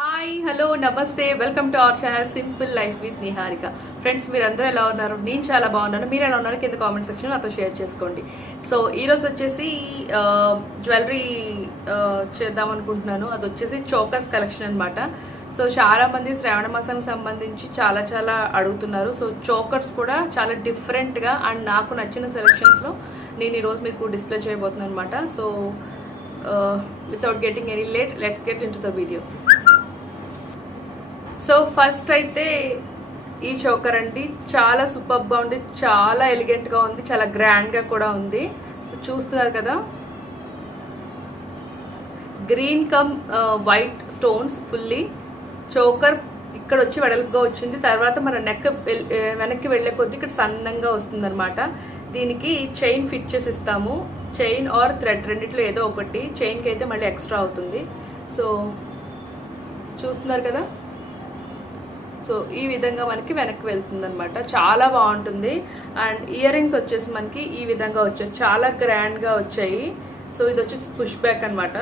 Hi hello నమస్తే welcome to our channel simple life with Niharika. Friends, మీరందరూ ఎలా ఉన్నారు? నేను చాలా బాగున్నాను. మీరు ఎలా ఉన్నారు కింద కామెంట్ సెక్షన్ నాతో షేర్ చేసుకోండి. సో ఈరోజు వచ్చేసి జ్యువెలరీ చేద్దాం అనుకుంటున్నాను. అది వచ్చేసి చోకర్స్ కలెక్షన్ అనమాట. సో చాలా మంది శ్రావణ మాసానికి సంబంధించి చాలా అడుగుతున్నారు. సో చోకర్స్ కూడా చాలా డిఫరెంట్గా అండ్ నాకు నచ్చిన సెలెక్షన్స్లో నేను ఈరోజు మీకు డిస్ప్లే చేయబోతున్నాను అనమాట. So without getting any late, let's get in to the video. So first అయితే ఈ చోకర్ అండి, చాలా సూపర్గా ఉంది, చాలా ఎలిగెంట్గా ఉంది, చాలా గ్రాండ్గా కూడా ఉంది. సో చూస్తున్నారు కదా, green come white stones fully. Choker ఇక్కడ వచ్చి వెడల్పుగా వచ్చింది. తర్వాత మన నెక్ వెనక్కి వెళ్ళే కొద్దీ ఇక్కడ సన్నంగా వస్తుంది అనమాట. దీనికి చైన్ ఫిట్ చేసి ఇస్తాము. చైన్ ఆర్ థ్రెడ్ రెండిట్లో ఏదో ఒకటి. చైన్కి అయితే మళ్ళీ ఎక్స్ట్రా అవుతుంది. సో చూస్తున్నారు కదా, సో ఈ విధంగా మనకి వెనక్కి వెళ్తుంది అనమాట. చాలా బాగుంటుంది. అండ్ ఇయర్ రింగ్స్ వచ్చేసి మనకి ఈ విధంగా వచ్చాయి, చాలా గ్రాండ్గా వచ్చాయి. సో ఇది వచ్చేసి పుష్ బ్యాక్ అనమాట.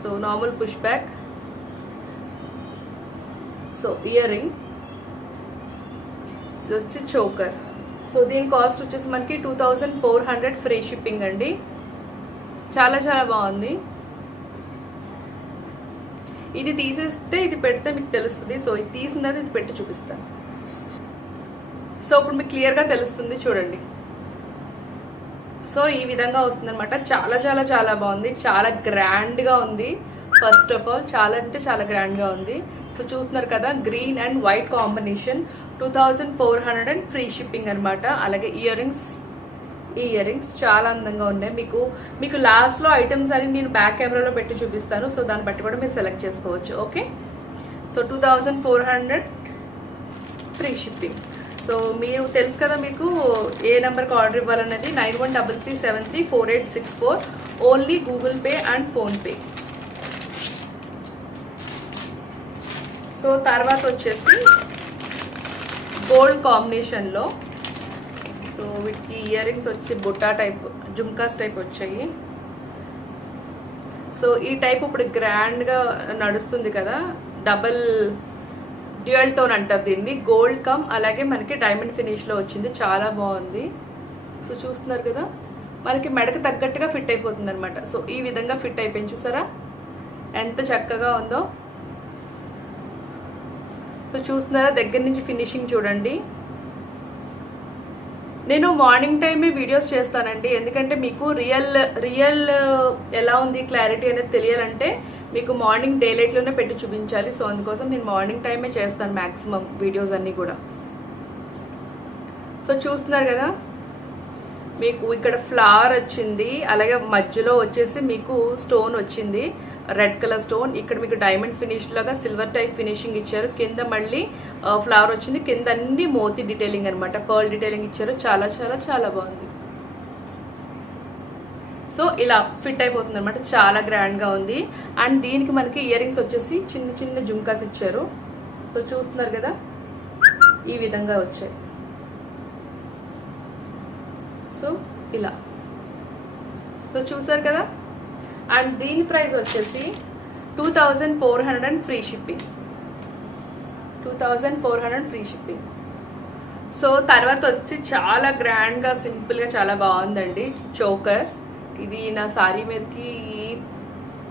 So normal push back. So ear ring, ఇది వచ్చి చోకర్. సో దీని కాస్ట్ వచ్చేసి మనకి 2400 ఫ్రీ షిప్పింగ్ అండి. చాలా బాగుంది. ఇది తీసేస్తే ఇది పెడితే మీకు తెలుస్తుంది. సో ఇది తీసిన తర్వాత ఇది పెట్టి చూపిస్తాను. సో ఇప్పుడు మీకు క్లియర్గా తెలుస్తుంది, చూడండి. సో ఈ విధంగా వస్తుంది అనమాట. చాలా బాగుంది, చాలా గ్రాండ్గా ఉంది. ఫస్ట్ ఆఫ్ ఆల్ చాలా అంటే చాలా గ్రాండ్గా ఉంది. సో చూస్తున్నారు కదా, green and white combination. 2400 free shipping అనమాట. అలాగే ఇయర్ రింగ్స్ చాలా అందంగా ఉన్నాయి. మీకు లాస్ట్లో ఐటమ్స్ అని నేను బ్యాక్ కెమెరాలో పెట్టి చూపిస్తాను. సో దాన్ని బట్టి కూడా మీరు సెలెక్ట్ చేసుకోవచ్చు. Okay, so 2400 free shipping. So మీరు తెలుసు కదా, మీకు ఏ నెంబర్కి ఆర్డర్ ఇవ్వాలనేది 9133734864. Only Google Pay and PhonePe. So తర్వాత వచ్చేసి గోల్డ్ కాంబినేషన్లో, సో వీటికి ఇయర్ రింగ్స్ వచ్చి బుట్టా టైప్, జుమ్కాస్ టైప్ వచ్చాయి. సో ఈ టైప్ ఇప్పుడు గ్రాండ్గా నడుస్తుంది కదా, డబల్ డ్యూయల్ టోన్ అంటారు దీన్ని. గోల్డ్ కమ్ అలాగే మనకి డైమండ్ ఫినిష్లో వచ్చింది, చాలా బాగుంది. సో చూస్తున్నారు కదా, మనకి మెడకు తగ్గట్టుగా ఫిట్ అయిపోతుంది అనమాట. సో ఈ విధంగా ఫిట్ అయిపోయింది, చూసారా ఎంత చక్కగా ఉందో. సో చూస్తున్నారా, దగ్గర నుంచి ఫినిషింగ్ చూడండి. నేను మార్నింగ్ టైమే వీడియోస్ చేస్తానండి, ఎందుకంటే మీకు రియల్ ఎలా ఉంది క్లారిటీ అనేది తెలియాలంటే మీకు మార్నింగ్ డే లైట్లోనే పెట్టి చూపించాలి. సో అందుకోసం నేను మార్నింగ్ టైమే చేస్తాను మ్యాక్సిమం వీడియోస్ అన్నీ కూడా. సో చూస్తున్నారు కదా, మీకు ఇక్కడ ఫ్లవర్ వచ్చింది, అలాగే మధ్యలో వచ్చేసి మీకు స్టోన్ వచ్చింది, రెడ్ కలర్ స్టోన్. ఇక్కడ మీకు డైమండ్ ఫినిష్ లాగా సిల్వర్ టైప్ ఫినిషింగ్ ఇచ్చారు. కింద మళ్ళీ ఫ్లవర్ వచ్చింది. కింద అన్ని మోతీ డీటెయిలింగ్ అనమాట, పర్ల్ డీటెయిలింగ్ ఇచ్చారు. చాలా బాగుంది. సో ఇలా ఫిట్ అయిపోతుంది అనమాట, చాలా గ్రాండ్గా ఉంది. అండ్ దీనికి మనకి ఇయర్ రింగ్స్ వచ్చేసి చిన్న జుమ్కాస్ ఇచ్చారు. సో చూస్తున్నారు కదా, ఈ విధంగా వచ్చాయి. సో ఇలా, సో చూసారు కదా. అండ్ దీని ప్రైస్ వచ్చేసి 2400 free shipping. 2400 free shipping. So తర్వాత వచ్చి చాలా గ్రాండ్గా సింపుల్గా చాలా బాగుందండి చోకర్. ఇది నా సారీ మీదకి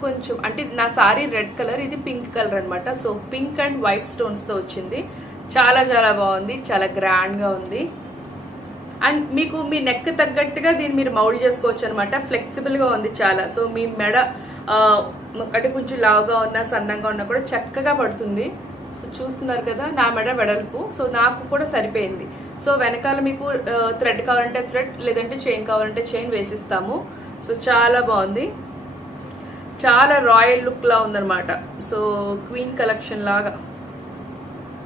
కొంచెం, అంటే నా సారీ రెడ్ కలర్, ఇది పింక్ కలర్ అనమాట. సో పింక్ అండ్ వైట్ స్టోన్స్తో వచ్చింది. చాలా బాగుంది, చాలా గ్రాండ్గా ఉంది. అండ్ మీకు మీ నెక్ తగ్గట్టుగా దీన్ని మీరు మౌల్డ్ చేసుకోవచ్చు అనమాట. ఫ్లెక్సిబుల్గా ఉంది చాలా. సో మీ మెడ ఒకటి కొంచెం లావుగా ఉన్నా సన్నంగా ఉన్నా కూడా చక్కగా పడుతుంది. సో చూస్తున్నారు కదా, నా మెడ వెడల్పు, సో నాకు కూడా సరిపోయింది. సో వెనకాల మీకు థ్రెడ్ కావాలంటే థ్రెడ్, లేదంటే చైన్ కావాలంటే చైన్ వేసిస్తాము. సో చాలా బాగుంది, చాలా రాయల్ లుక్లా ఉందన్నమాట. సో క్వీన్ కలెక్షన్ లాగా.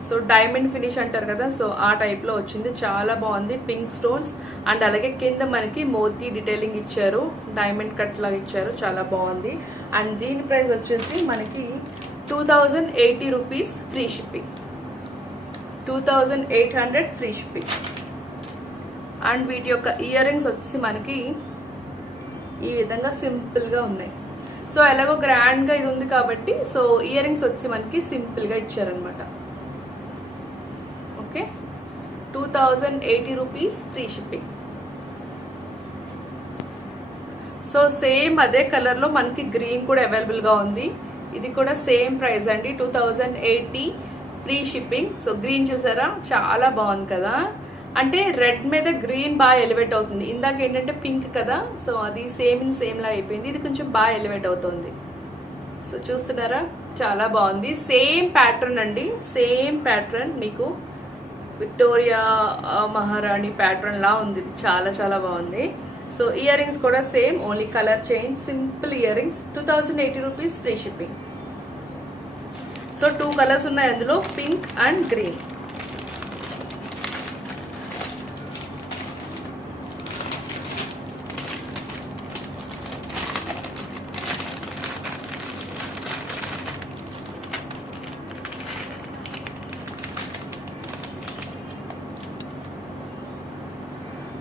సో డైమండ్ ఫినిష్ అంటారు కదా, సో ఆ టైప్లో వచ్చింది. చాలా బాగుంది. పింక్ స్టోన్స్ అండ్ అలాగే కింద మనకి మోతీ డీటెయిలింగ్ ఇచ్చారు, డైమండ్ కట్ లాగా ఇచ్చారు. చాలా బాగుంది. అండ్ దీని ప్రైస్ వచ్చేసి మనకి 2080 rupees free shipping. 2800 free shipping. And వీటి యొక్క ఇయర్ రింగ్స్ వచ్చేసి మనకి ఈ విధంగా సింపుల్గా ఉన్నాయి. సో ఎలాగో గ్రాండ్గా ఇది ఉంది కాబట్టి సో ఇయర్ రింగ్స్ వచ్చి మనకి సింపుల్గా ఇచ్చారనమాట. Okay, 2080 rupees free shipping. So same అదే కలర్లో మనకి గ్రీన్ కూడా అవైలబుల్గా ఉంది. ఇది కూడా సేమ్ ప్రైస్ అండి, 2080 ఫ్రీ షిప్పింగ్. సో గ్రీన్ చూసారా చాలా బాగుంది కదా, అంటే రెడ్ మీద గ్రీన్ బాగా ఎలివేట్ అవుతుంది. ఇందాక ఏంటంటే పింక్ కదా, సో అది సేమ్ ఇన్ సేమ్ లా అయిపోయింది. ఇది కొంచెం బాగా ఎలివేట్ అవుతుంది. సో చూస్తున్నారా చాలా బాగుంది. సేమ్ ప్యాటర్న్ అండి, సేమ్ ప్యాటర్న్ మీకు విక్టోరియా మహారాణి ప్యాటర్న్ లా ఉంది. ఇది చాలా చాలా బాగుంది. సో ఇయర్ రింగ్స్ కూడా same, only colour change, simple ear rings, 2080 rupees free shipping. So 2 colours ఉన్నాయి అందులో, పింక్ అండ్ గ్రీన్.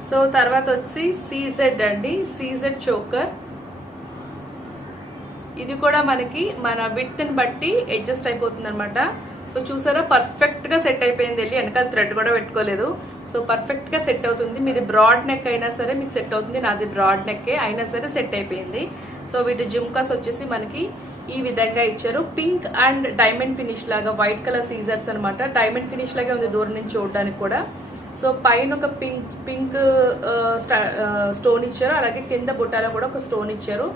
సో తర్వాత వచ్చి సీజెడ్ అండి, సీజెడ్ చోకర్. ఇది కూడా మనకి మన విడ్త్ ని బట్టి అడ్జస్ట్ అయిపోతుంది అనమాట. సో చూసారా పర్ఫెక్ట్ గా సెట్ అయిపోయింది. వెళ్ళి వెనకాల థ్రెడ్ కూడా పెట్టుకోలేదు. సో పర్ఫెక్ట్ గా సెట్ అవుతుంది. మీది బ్రాడ్ నెక్ అయినా సరే మీకు సెట్ అవుతుంది, నాది బ్రాడ్ నెక్ అయినా సరే సెట్ అయిపోయింది. సో వీటి జిమ్కాస్ వచ్చేసి మనకి ఈ విధంగా ఇచ్చారు. పింక్ అండ్ డైమండ్ ఫినిష్ లాగా, వైట్ కలర్ సీజర్స్ అనమాట. డైమండ్ ఫినిష్ లాగే ఉంది దూరం నుంచి చూడడానికి కూడా. సో పైన ఒక పింక్ స్టోన్ ఇచ్చారు, అలాగే కింద బుట్టాలో కూడా ఒక స్టోన్ ఇచ్చారు.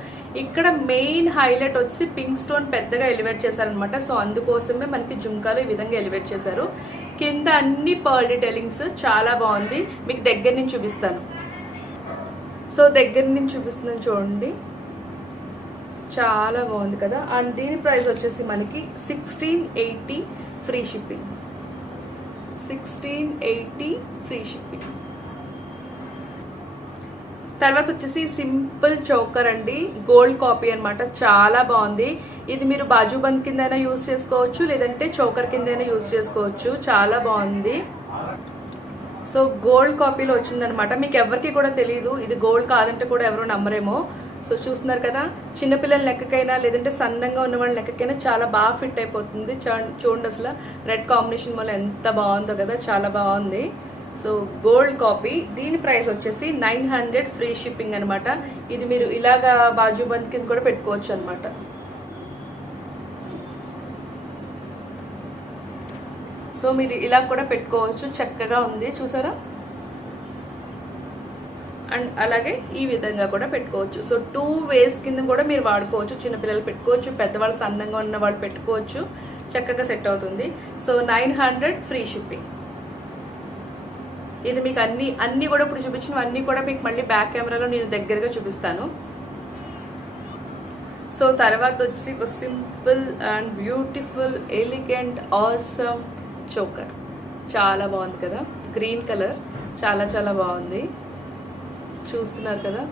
ఇక్కడ మెయిన్ హైలైట్ వచ్చి పింక్ స్టోన్ పెద్దగా ఎలివేట్ చేశారనమాట. సో అందుకోసమే మనకి జుంకాలు ఈ విధంగా ఎలివేట్ చేశారు. కింద అన్ని పర్ల్ డీటెయిలింగ్స్ చాలా బాగుంది. మీకు దగ్గర నుంచి చూపిస్తాను. సో దగ్గర నుంచి చూపిస్తున్నాను చూడండి, చాలా బాగుంది కదా. అండ్ దీని ప్రైస్ వచ్చేసి మనకి 1680 ఫ్రీ షిప్పింగ్. 1680 free shipping. తర్వాత వచ్చేసి సింపుల్ చోకర్ అండి, గోల్డ్ కాపీ అనమాట. చాలా బాగుంది. ఇది మీరు బాజుబంద్ కిందైనా యూజ్ చేసుకోవచ్చు, లేదంటే చోకర్ కిందైనా యూజ్ చేసుకోవచ్చు. చాలా బాగుంది. సో గోల్డ్ కాపీలో వచ్చిందనమాట. మీకు ఎవరికి కూడా తెలియదు ఇది గోల్డ్ కాదంటే కూడా ఎవరు నమ్మరేమో. సో చూస్తున్నారు కదా, చిన్నపిల్లల లెక్కకైనా లేదంటే సన్నంగా ఉన్న వాళ్ళ లెక్కకైనా చాలా బాగా ఫిట్ అయిపోతుంది. చూడండి అసలు రెడ్ కాంబినేషన్ వల్ల ఎంత బాగుందో కదా, చాలా బాగుంది. So gold copy. దీని ప్రైస్ వచ్చేసి 900 ఫ్రీ షిప్పింగ్ అనమాట. ఇది మీరు ఇలాగా బాజుబంద్ కింద కూడా పెట్టుకోవచ్చు అనమాట. సో మీరు ఇలా కూడా పెట్టుకోవచ్చు, చక్కగా ఉంది చూసారా. అండ్ అలాగే ఈ విధంగా కూడా పెట్టుకోవచ్చు. సో 2 వేస్ కింద కూడా మీరు వాడుకోవచ్చు. చిన్నపిల్లలు పెట్టుకోవచ్చు, పెద్దవాళ్ళు సన్నంగా ఉన్న వాళ్ళు పెట్టుకోవచ్చు, చక్కగా సెట్ అవుతుంది. So 900 free shipping. ఇది మీకు అన్ని కూడా ఇప్పుడు చూపించిన అన్ని కూడా మీకు మళ్ళీ బ్యాక్ కెమెరాలో నేను దగ్గరగా చూపిస్తాను. సో తర్వాత వచ్చి ఒక simple and beautiful elegant awesome choker. చాలా బాగుంది కదా, గ్రీన్ కలర్, చాలా చాలా బాగుంది. చూస్తున్నారు కదా.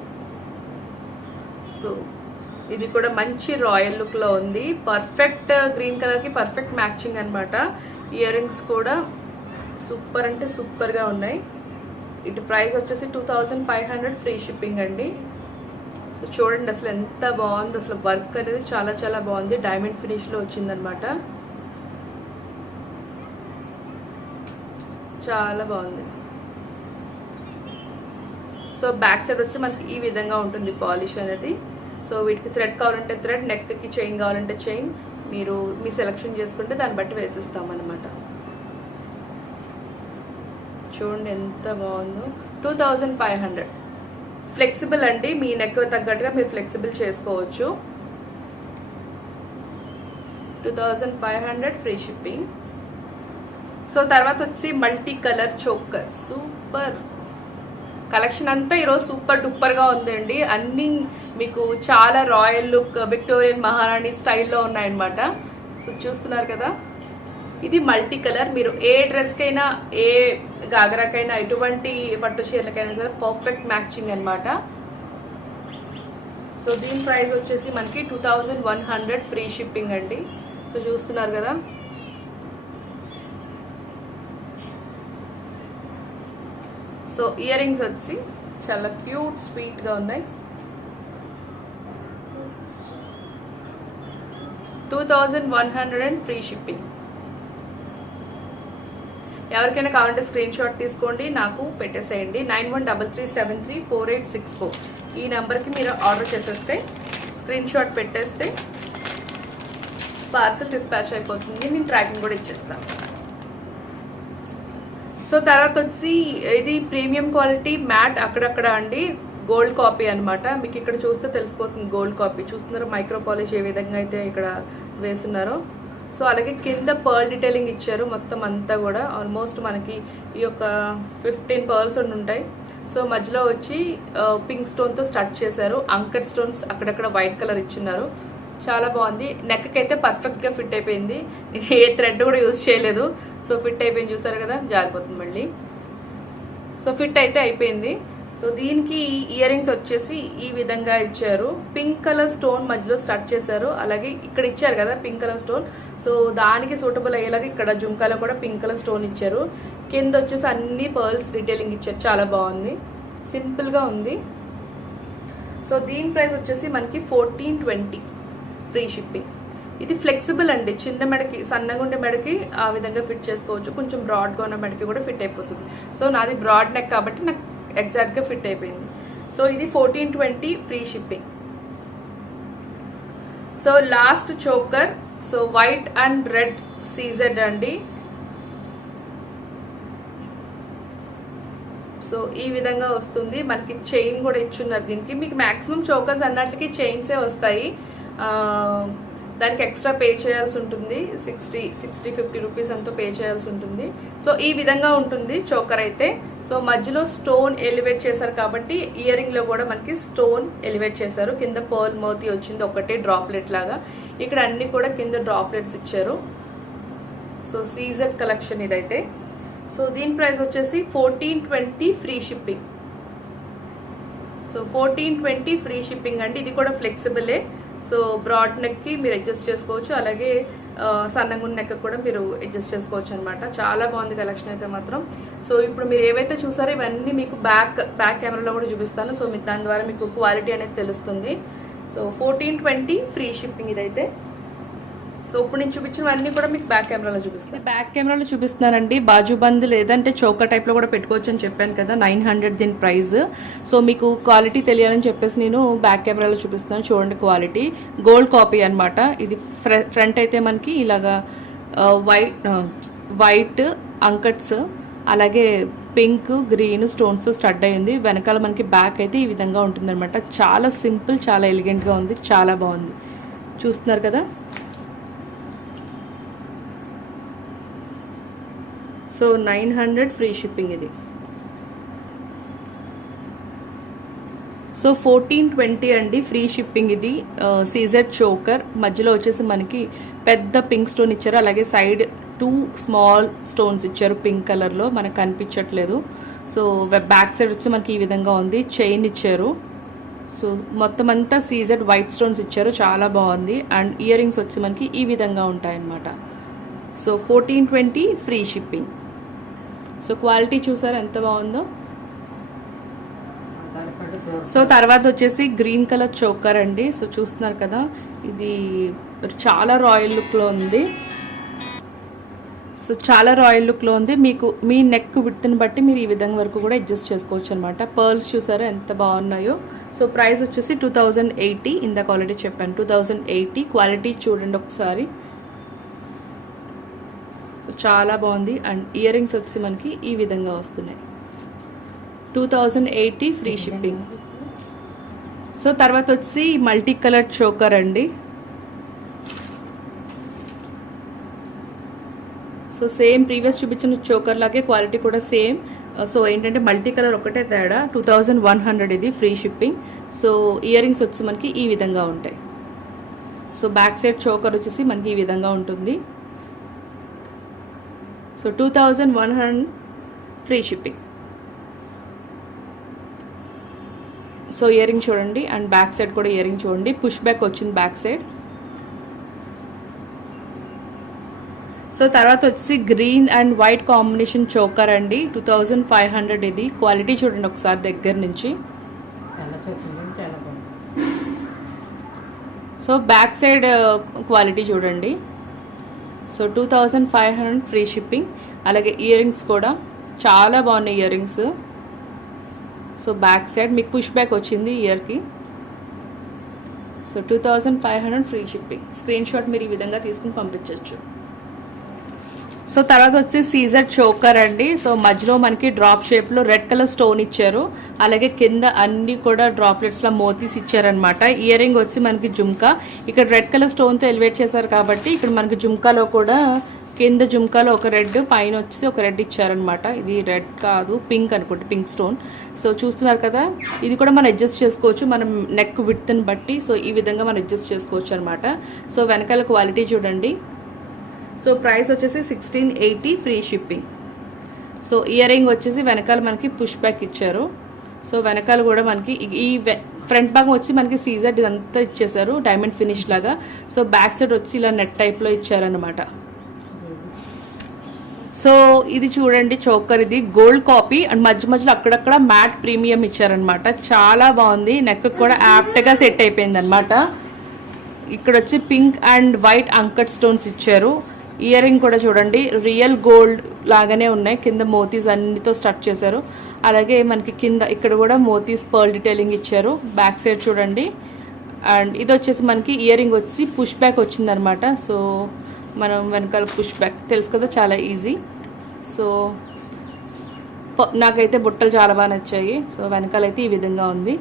సో ఇది కూడా మంచి రాయల్ లుక్లో ఉంది. పర్ఫెక్ట్ గ్రీన్ కలర్కి పర్ఫెక్ట్ మ్యాచింగ్ అనమాట. ఇయర్ రింగ్స్ కూడా సూపర్ అంటే సూపర్గా ఉన్నాయి. ఇటు ప్రైస్ వచ్చేసి 2500 ఫ్రీ షిప్పింగ్ అండి. సో చూడండి అసలు ఎంత బాగుంది. అసలు వర్క్ అనేది చాలా చాలా బాగుంది. డైమండ్ ఫినిష్లో వచ్చిందనమాట. చాలా బాగుంది. సో బ్యాక్ సైడ్ వచ్చి మనకి ఈ విధంగా ఉంటుంది పాలిష్ అనేది. సో వీటికి థ్రెడ్ కావాలంటే థ్రెడ్, నెక్కి చైన్ కావాలంటే చైన్, మీరు మీ సెలెక్షన్ చేసుకుంటే దాన్ని బట్టి వేసిస్తామన్నమాట. చూడండి ఎంత బాగుందో. 2500 ఫ్లెక్సిబుల్ అండి, మీ నెక్ తగ్గట్టుగా మీరు ఫ్లెక్సిబుల్ చేసుకోవచ్చు. 2500 ఫ్రీ షిప్పింగ్. సో తర్వాత వచ్చి multi colour choker. Super collection అంతా ఈరోజు సూపర్ డూపర్గా ఉందండి. అన్నీ మీకు చాలా రాయల్ లుక్, విక్టోరియన్ మహారాణి స్టైల్లో ఉన్నాయన్నమాట. సో చూస్తున్నారు కదా, ఇది మల్టీ కలర్. మీరు ఏ డ్రెస్కైనా, ఏ గాగరాకైనా, ఎటువంటి పట్టు చీరలకైనా సరే పర్ఫెక్ట్ మ్యాచింగ్ అనమాట. సో దీని ప్రైస్ వచ్చేసి మనకి 2100 ఫ్రీ షిప్పింగ్ అండి. సో చూస్తున్నారు కదా. సో ఇయర్ రింగ్స్ వచ్చి చాలా క్యూట్ స్వీట్గా ఉన్నాయి. 2100 అండ్ ఫ్రీ షిప్పింగ్. ఎవరికైనా కావాలంటే స్క్రీన్ షాట్ తీసుకోండి, నాకు పెట్టేసేయండి. 9133734864 ఈ నెంబర్కి మీరు ఆర్డర్ చేసేస్తే స్క్రీన్ షాట్ పెట్టేస్తే పార్సల్ డిస్పాచ్ అయిపోతుంది. నేను ట్రాకింగ్ కూడా ఇచ్చేస్తాను. సో తర్వాత వచ్చి ఇది ప్రీమియం క్వాలిటీ మ్యాట్ అక్కడక్కడ అండి, గోల్డ్ కాపీ అనమాట. మీకు ఇక్కడ చూస్తే తెలిసిపోతుంది గోల్డ్ కాపీ. చూస్తున్నారు మైక్రో పాలిష్ ఏ విధంగా అయితే ఇక్కడ వేస్తున్నారో. సో అలాగే కింద పర్ల్ డీటెయిలింగ్ ఇచ్చారు మొత్తం అంతా కూడా. ఆల్మోస్ట్ మనకి ఈ యొక్క 15 పర్ల్స్ ఉంటాయి. సో మధ్యలో వచ్చి పింక్ స్టోన్తో స్టార్ట్ చేశారు. అంకట్ స్టోన్స్ అక్కడక్కడ వైట్ కలర్ ఇచ్చున్నారు. చాలా బాగుంది. నెక్కి అయితే పర్ఫెక్ట్గా ఫిట్ అయిపోయింది. నేను ఏ థ్రెడ్ కూడా యూజ్ చేయలేదు. సో ఫిట్ అయిపోయింది, చూసారు కదా, జారిపోతుంది మళ్ళీ. సో ఫిట్ అయితే అయిపోయింది. సో దీనికి ఇయర్ రింగ్స్ వచ్చేసి ఈ విధంగా ఇచ్చారు. పింక్ కలర్ స్టోన్ మధ్యలో స్టార్ట్ చేశారు. అలాగే ఇక్కడ ఇచ్చారు కదా పింక్ కలర్ స్టోన్, సో దానికి సూటబుల్ అయ్యేలాగా ఇక్కడ జుంకాలో కూడా పింక్ కలర్ స్టోన్ ఇచ్చారు. కింద వచ్చేసి అన్ని పర్ల్స్ డీటెయిలింగ్ ఇచ్చారు. చాలా బాగుంది, సింపుల్గా ఉంది. సో దీని ప్రైస్ వచ్చేసి మనకి 1420 ఫ్రీ షిప్పింగ్. ఇది ఫ్లెక్సిబుల్ అండి, చిన్న మెడకి సన్నగా ఉండే మెడకి ఆ విధంగా ఫిట్ చేసుకోవచ్చు. కొంచెం బ్రాడ్గా ఉన్న మెడకి కూడా ఫిట్ అయిపోతుంది. సో నాది బ్రాడ్ నెక్ కాబట్టి నాకు ఎగ్జాక్ట్గా ఫిట్ అయిపోయింది. సో ఇది 1420 free shipping. So last choker, so white and red CZ అండి. సో ఈ విధంగా వస్తుంది. మనకి చైన్ కూడా ఇచ్చున్నారు దీనికి. మీకు మ్యాక్సిమం చోకర్స్ అన్నట్లకి చైన్సే వస్తాయి. దానికి ఎక్స్ట్రా పే చేయాల్సి ఉంటుంది. 60-50 రూపీస్ అంతా పే చేయాల్సి ఉంటుంది. సో ఈ విధంగా ఉంటుంది చోకర్ అయితే. సో మధ్యలో స్టోన్ ఎలివేట్ చేశారు కాబట్టి ఇయర్ రింగ్లో కూడా మనకి స్టోన్ ఎలివేట్ చేశారు. కింద పర్ల్ మోతీ వచ్చింది ఒకటే డ్రాప్లెట్ లాగా. ఇక్కడ అన్ని కూడా కింద డ్రాప్లెట్స్ ఇచ్చారు. సో సీజెడ్ కలెక్షన్ ఇదైతే. సో దీని ప్రైస్ వచ్చేసి 1420 free shipping. So 1420 free shipping అండి. ఇది కూడా ఫ్లెక్సిబులే. సో బ్రాడ్ నెక్కి మీరు అడ్జస్ట్ చేసుకోవచ్చు, అలాగే సన్నగా ఉన్న నెక్ కూడా మీరు అడ్జస్ట్ చేసుకోవచ్చు అనమాట. చాలా బాగుంది కలెక్షన్ అయితే మాత్రం. సో ఇప్పుడు మీరు ఏవైతే చూసారో ఇవన్నీ మీకు బ్యాక్ కెమెరాలో కూడా చూపిస్తాను. సో మీకు దాని ద్వారా మీకు క్వాలిటీ అనేది తెలుస్తుంది. సో 1420 ఫ్రీ షిప్పింగ్ ఇదైతే. సో ఇప్పుడు నేను చూపించినవన్నీ కూడా మీకు బ్యాక్ కెమెరాలో చూపిస్తాను. బ్యాక్ కెమెరాలో చూపిస్తున్నానండి. బాజుబంద్ లేదంటే చౌక టైప్లో కూడా పెట్టుకోవచ్చు అని చెప్పాను కదా, 900 దీని ప్రైస్. సో మీకు క్వాలిటీ తెలియాలని చెప్పేసి నేను బ్యాక్ కెమెరాలో చూపిస్తున్నాను. చూడండి క్వాలిటీ గోల్డ్ కాపీ అనమాట. ఇది ఫ్రంట్ అయితే మనకి ఇలాగా వైట్ అంకట్స్, అలాగే పింక్ గ్రీన్ స్టోన్స్ స్టడ్ అయ్యింది. వెనకాల మనకి బ్యాక్ అయితే ఈ విధంగా ఉంటుందన్నమాట. చాలా సింపుల్, చాలా ఎలిగెంట్గా ఉంది, చాలా బాగుంది. చూస్తున్నారు కదా. సో 900 ఫ్రీ షిప్పింగ్ ఇది. సో 1420 అండి ఫ్రీ షిప్పింగ్ ఇది. సీజెడ్ చోకర్ మధ్యలో వచ్చేసి మనకి పెద్ద పింక్ స్టోన్ ఇచ్చారు. అలాగే సైడ్ 2 స్మాల్ స్టోన్స్ ఇచ్చారు పింక్ కలర్లో, మనకు కనిపించట్లేదు. సో బ్యాక్ సైడ్ వచ్చి మనకి ఈ విధంగా ఉంది. చైన్ ఇచ్చారు. సో మొత్తం అంతా సీజెడ్ వైట్ స్టోన్స్ ఇచ్చారు. చాలా బాగుంది. అండ్ ఇయర్ రింగ్స్ వచ్చి మనకి ఈ విధంగా ఉంటాయన్నమాట. So 1420 free shipping. So quality చూసారా ఎంత బాగుందో. సో తర్వాత వచ్చేసి గ్రీన్ కలర్ చోకర్ అండి. సో చూస్తున్నారు కదా, ఇది చాలా రాయల్ లుక్లో ఉంది. సో చాలా రాయల్ లుక్లో ఉంది. మీకు మీ నెక్ విడ్త్ని బట్టి మీరు ఈ విధంగా వరకు కూడా అడ్జస్ట్ చేసుకోవచ్చు అనమాట. పర్ల్స్ చూసారా ఎంత బాగున్నాయో. సో ప్రైస్ వచ్చేసి 2080. ఇందాక ఆల్రెడీ చెప్పాను 2080. క్వాలిటీ చూడండి ఒకసారి. సో చాలా బాగుంది. అండ్ ఇయర్ రింగ్స్ వచ్చి మనకి ఈ విధంగా వస్తున్నాయి. 2080 ఫ్రీ షిప్పింగ్. సో తర్వాత వచ్చి మల్టీ కలర్ చోకర్ అండి. సో సేమ్ ప్రీవియస్ చూపించిన చోకర్ లాగే క్వాలిటీ కూడా సేమ్. సో ఏంటంటే మల్టీ కలర్ ఒకటే తేడా. 2100 ఇది free shipping. So ear rings వచ్చి మనకి ఈ విధంగా ఉంటాయి. సో బ్యాక్ సైడ్ చోకర్ వచ్చేసి మనకి ఈ విధంగా ఉంటుంది. So 2100 free shipping. So ear ring చూడండి, అండ్ బ్యాక్ సైడ్ కూడా ఇయర్ రింగ్ చూడండి. పుష్ బ్యాక్ వచ్చింది బ్యాక్ సైడ్. సో తర్వాత వచ్చి green and white combination choker అండి. 2500 ఇది. క్వాలిటీ చూడండి ఒకసారి దగ్గర నుంచి. సో బ్యాక్ సైడ్ క్వాలిటీ చూడండి. So 2500 free shipping. అలాగే ఇయర్ రింగ్స్ కూడా చాలా బాగున్నాయి ear rings. So back side మీకు పుష్ బ్యాక్ వచ్చింది ఇయర్కి. So 2500 free shipping. Screen shot మీరు ఈ విధంగా తీసుకుని పంపించవచ్చు. సో తర్వాత వచ్చి సీజర్ చోకర్ అండి. సో మధ్యలో మనకి డ్రాప్ షేప్లో రెడ్ కలర్ స్టోన్ ఇచ్చారు. అలాగే కింద అన్ని కూడా డ్రాప్లెట్స్లో మోతీస్ ఇచ్చారనమాట. ఇయర్ రింగ్ వచ్చి మనకి జుమ్కా, ఇక్కడ రెడ్ కలర్ స్టోన్తో ఎలివేట్ చేశారు కాబట్టి ఇక్కడ మనకి జుమ్కాలో కూడా కింద జుమ్కాలో ఒక రెడ్, పైన వచ్చి ఒక రెడ్ ఇచ్చారనమాట. ఇది రెడ్ కాదు, పింక్ అనుకుంటే, పింక్ స్టోన్. సో చూస్తున్నారు కదా, ఇది కూడా మనం అడ్జస్ట్ చేసుకోవచ్చు మనం నెక్ విడ్త్ని బట్టి. సో ఈ విధంగా మనం అడ్జస్ట్ చేసుకోవచ్చు అనమాట. సో వెనకాల క్వాలిటీ చూడండి. సో ప్రైస్ వచ్చేసి 1680 free shipping. So ear ring వచ్చేసి వెనకాల మనకి పుష్ బ్యాక్ ఇచ్చారు. సో వెనకాల కూడా మనకి ఈ ఫ్రంట్ భాగం వచ్చి మనకి సీజర్ ఇదంతా ఇచ్చేసారు డైమండ్ ఫినిష్ లాగా. సో బ్యాక్ సైడ్ వచ్చి ఇలా నెట్ టైప్లో ఇచ్చారనమాట. సో ఇది చూడండి చోకర్, ఇది గోల్డ్ కాపీ అండ్ మధ్య మధ్యలో అక్కడక్కడ మ్యాట్ ప్రీమియం ఇచ్చారనమాట. చాలా బాగుంది, నెక్ కూడా యాప్ట్గా సెట్ అయిపోయింది అనమాట. ఇక్కడ వచ్చి pink and white uncut stones ఇచ్చారు. ఇయర్ రింగ్ కూడా చూడండి రియల్ గోల్డ్ లాగానే ఉన్నాయి. కింద మోతీస్ అన్నితో స్టక్ చేశారు. అలాగే మనకి కింద ఇక్కడ కూడా మోతీస్ పర్ల్ డీటెయిలింగ్ ఇచ్చారు. బ్యాక్ సైడ్ చూడండి. అండ్ ఇది వచ్చేసి మనకి ఇయర్ రింగ్ వచ్చి పుష్ బ్యాక్ వచ్చిందనమాట. సో మనం వెనకాల పుష్ బ్యాక్ తెలుసు కదా, చాలా ఈజీ. సో నాకైతే బుట్టలు చాలా బాగా నచ్చాయి. సో వెనకాల అయితే ఈ విధంగా ఉంది.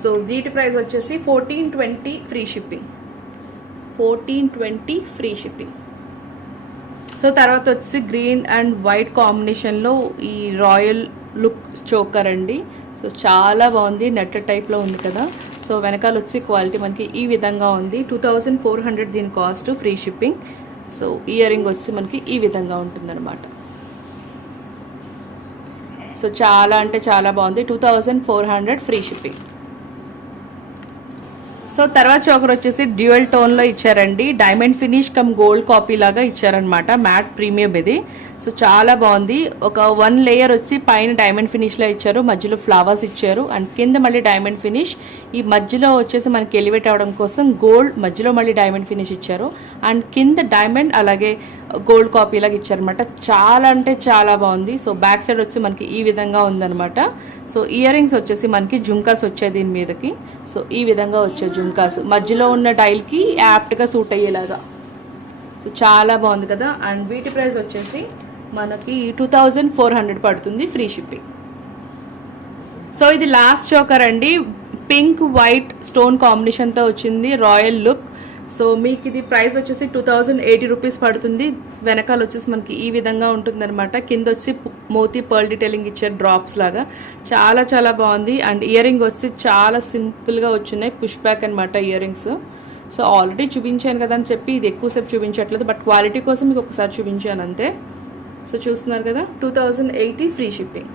సో వీటి ప్రైస్ వచ్చేసి 1420 free shipping. 1420 free shipping. So తర్వాత వచ్చి గ్రీన్ అండ్ వైట్ కాంబినేషన్లో ఈ రాయల్ లుక్ చోకర్ అండి. సో చాలా బాగుంది, నెట్ టైప్లో ఉంది కదా. సో వెనకాల వచ్చి క్వాలిటీ మనకి ఈ విధంగా ఉంది. 2400 దీని cost, free shipping. So ear ring వచ్చి మనకి ఈ విధంగా ఉంటుందన్నమాట. సో చాలా అంటే చాలా బాగుంది. 2400 ఫ్రీ షిప్పింగ్. సో తర్వాత చోకర్ వచ్చేసి డ్యూయల్ టోన్లో ఇచ్చారండి. Diamond finish come gold copy లాగా ఇచ్చారనమాట. మ్యాట్ ప్రీమియం ఇది. సో చాలా బాగుంది. ఒక 1 లేయర్ వచ్చి పైన డైమండ్ ఫినిష్లో ఇచ్చారు, మధ్యలో ఫ్లవర్స్ ఇచ్చారు అండ్ కింద మళ్ళీ డైమండ్ ఫినిష్. ఈ మధ్యలో వచ్చేసి మనకి ఎలివేట్ అవ్వడం కోసం గోల్డ్, మధ్యలో మళ్ళీ డైమండ్ ఫినిష్ ఇచ్చారు అండ్ కింద డైమండ్ అలాగే గోల్డ్ కాపీ లాగా ఇచ్చారనమాట. చాలా అంటే చాలా బాగుంది. సో బ్యాక్ సైడ్ వచ్చి మనకి ఈ విధంగా ఉందనమాట. సో ఇయర్ రింగ్స్ వచ్చేసి మనకి జుమ్కాస్ వచ్చాయి దీని మీదకి. సో ఈ విధంగా వచ్చాయి జుమ్కాస్, మధ్యలో ఉన్న డైల్కి యాప్ట్గా సూట్ అయ్యేలాగా. సో చాలా బాగుంది కదా. అండ్ వీటి ప్రైస్ వచ్చేసి మనకి 2400 పడుతుంది, ఫ్రీ షిప్పింగ్. సో ఇది లాస్ట్ చోకర్ అండి. పింక్ వైట్ స్టోన్ కాంబినేషన్తో వచ్చింది, రాయల్ లుక్. సో మీకు ఇది ప్రైస్ వచ్చేసి 2080 రూపీస్ పడుతుంది. వెనకాల వచ్చేసి మనకి ఈ విధంగా ఉంటుందన్నమాట. కింద వచ్చి మోతీ పర్ల్ డీటెయిలింగ్ ఇచ్చారు డ్రాప్స్ లాగా. చాలా చాలా బాగుంది. అండ్ ఇయర్ రింగ్ వచ్చి చాలా సింపుల్గా వచ్చినాయి, పుష్ బ్యాక్ అనమాట ఇయర్ రింగ్స్. సో ఆల్రెడీ చూపించాను కదా అని చెప్పి ఇది ఎక్కువసేపు చూపించట్లేదు, బట్ క్వాలిటీ కోసం మీకు ఒకసారి చూపించాను అంతే. సో చూస్తున్నారు కదా, 2080 ఫ్రీ షిప్పింగ్.